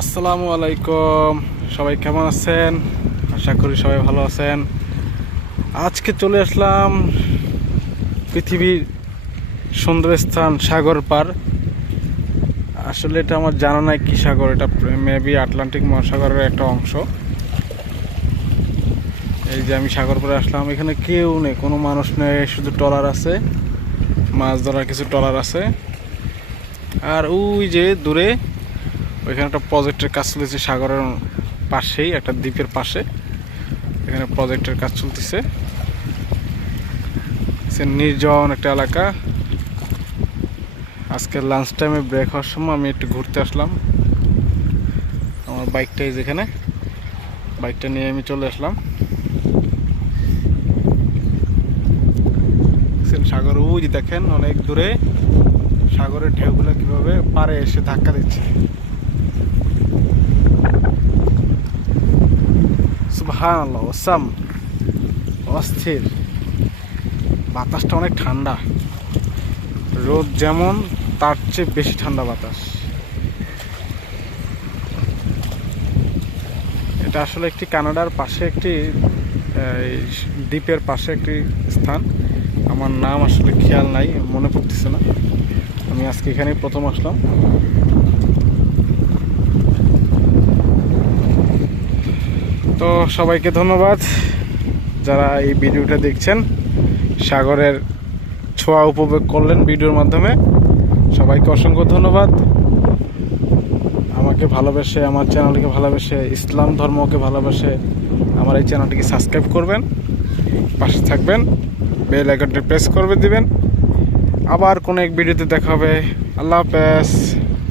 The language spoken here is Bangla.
আসসালামু আলাইকুম, সবাই কেমন আছেন? আশা করি সবাই ভালো আছেন। আজকে চলে আসলাম পৃথিবীর সুন্দর স্থান সাগর পার। আসলে এটা আমার জানা নাই কি সাগর, এটা মেবি আটলান্টিক মহাসাগরের একটা অংশ। এই যে আমি সাগর পাড়ে আসলাম, এখানে কেউ নেই, কোনো মানুষ নেই, শুধু ট্রলার আছে, মাছ ধরার কিছু ট্রলার আছে। আর ওই যে দূরে ওইখানে একটা প্রজেক্টের কাজ চলতেছে সাগরের পাশেই, একটা দ্বীপের পাশে এখানে প্রজেক্টের কাজ চলতেছে। নির্জন একটা এলাকা। আজকে লাঞ্চ টাইমে ব্রেক হওয়ার সময় আমি একটু ঘুরতে আসলাম। আমার বাইকটাই যেখানে, বাইকটা নিয়ে আমি চলে আসলাম। সাগর ওই যে দেখেন অনেক দূরে, সাগরের ঢেউগুলো কিভাবে পারে এসে ধাক্কা দিচ্ছে। সুবহানাল্লাহ, অসাম, অস্থির। বাতাসটা অনেক ঠান্ডা, রোদ যেমন তার চেয়ে বেশি ঠান্ডা বাতাস। এটা আসলে একটি কানাডার পাশে একটি দ্বীপের পাশে একটি স্থান। আমার নাম আসলে খেয়াল নাই, মনে পড়তেছে না। আমি আজকে এখানেই প্রথম আসলাম। তো সবাইকে ধন্যবাদ যারা এই ভিডিওটা দেখছেন, সাগরের ছোঁয়া উপভোগ করলেন ভিডিওর মাধ্যমে। সবাইকে অসংখ্য ধন্যবাদ। আমাকে ভালোবেসে, আমার চ্যানেলকে ভালোবেসে, ইসলাম ধর্মকে ভালোবেসে আমার এই চ্যানেলটিকে সাবস্ক্রাইব করবেন, পাশে থাকবেন, বেল আইকনটি প্রেস করে দিবেন। আবার কোনো এক ভিডিওতে দেখা হবে। আল্লাহ হাফেজ।